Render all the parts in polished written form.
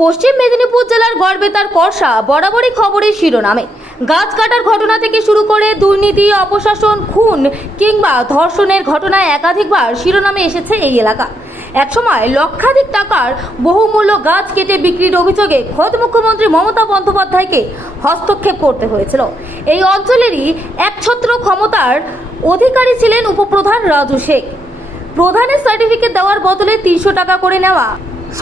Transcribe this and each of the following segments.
পশ্চিম মেদিনীপুর জেলার গড়বেতার করসা বরাবরই খবরের শিরোনামে। গাছ কাটার ঘটনা থেকে শুরু করে দুর্নীতি, অপশাসন, খুন কিংবা ধর্ষণের ঘটনায় একাধিকবার শিরোনামে এসেছে এই এলাকা। একসময় লক্ষাধিক টাকার বহুমূল্য গাছ কেটে বিক্রির অভিযোগে খোদ মুখ্যমন্ত্রী মমতা বন্দ্যোপাধ্যায়কে হস্তক্ষেপ করতে হয়েছিল। এই অঞ্চলেরই একছত্র ক্ষমতার অধিকারী ছিলেন উপপ্রধান রাজু শেখ। প্রধানের সার্টিফিকেট দেওয়ার বদলে 300 টাকা করে নেওয়া,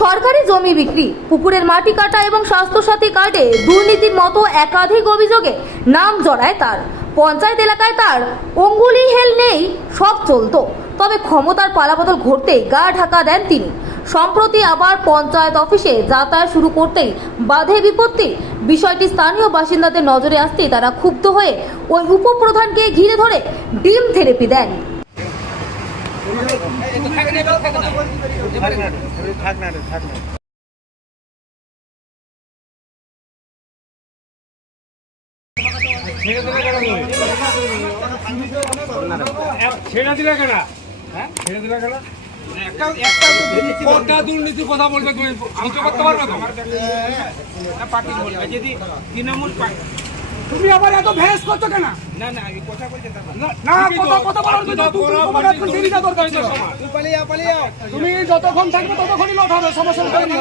সরকারি জমি বিক্রি, পুকুরের মাটি কাটা এবং স্বাস্থ্যসাথী কার্ডে দুর্নীতির মতো একাধিক অভিযোগে নাম জড়ায় তার। পঞ্চায়েত এলাকায় তার অঙ্গুলি হেল নেই, সব চলতো। তবে ক্ষমতার পালাবদল ঘটতেই গা ঢাকা দেন তিনি। সম্প্রতি আবার পঞ্চায়েত অফিসে যাতায়াত শুরু করতেই বাধে বিপত্তি। বিষয়টি স্থানীয় বাসিন্দাদের নজরে আসতেই তারা ক্ষুব্ধ হয়ে ওই উপপ্রধানকে ঘিরে ধরে ডিম থেরাপি দেন। ছেড়ে দিলে কেন? ছেড়ে দিলে কেন? একটা দুর্নীতির কথা বলবে তুমি অংশ করতে পারবে তো? পার্টি বলবে যদি তৃণমূল তুমি আবার এত ভেস করছো কেন? না না আমি কথা বলছি না কথা বলার জন্য তোমার এখন দেরিটা দরকার ছিল। তুমি যতক্ষণ থাকবে ততক্ষণই লট হবে, সমস্যা নেই।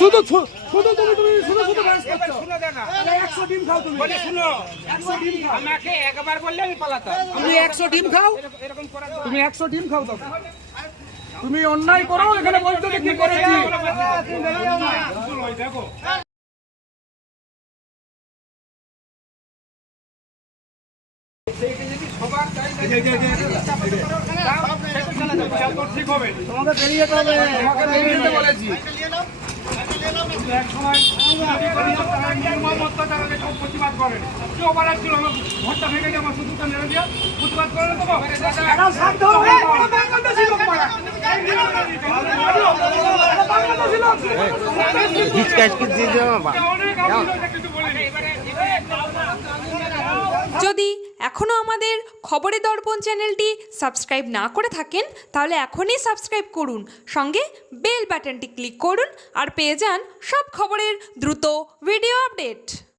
শুধু ভেস করছো। 100 ডিম খাও তুমি। শুনো 100 ডিম খাও। আমাকে একবার বললে আমি পালাতাম। তুমি 100 ডিম খাও। এরকম করা তুমি 100 ডিম খাও তো। তুমি অন্যায় করো, এখানে বলছো যে কি করেছি। দেখো ঠিক হবে। তোমাকে বেরিয়ে যেতে হবে, তোমাকে বেরিয়ে যেতে বলেছি। প্রতিবাদ করেন কেউ আবার ছিল আমার ঘরটা ভেঙে দিয়ে আমার সুযোগটা মেরে দিয়ে প্রতিবাদ করে দেবো। যদি এখনও আমাদের খবরের দর্পণ চ্যানেলটি সাবস্ক্রাইব না করে থাকেন তাহলে এখনই সাবস্ক্রাইব করুন, সঙ্গে বেল বাটনটি ক্লিক করুন আর পেয়ে যান সব খবরের দ্রুত ভিডিও আপডেট।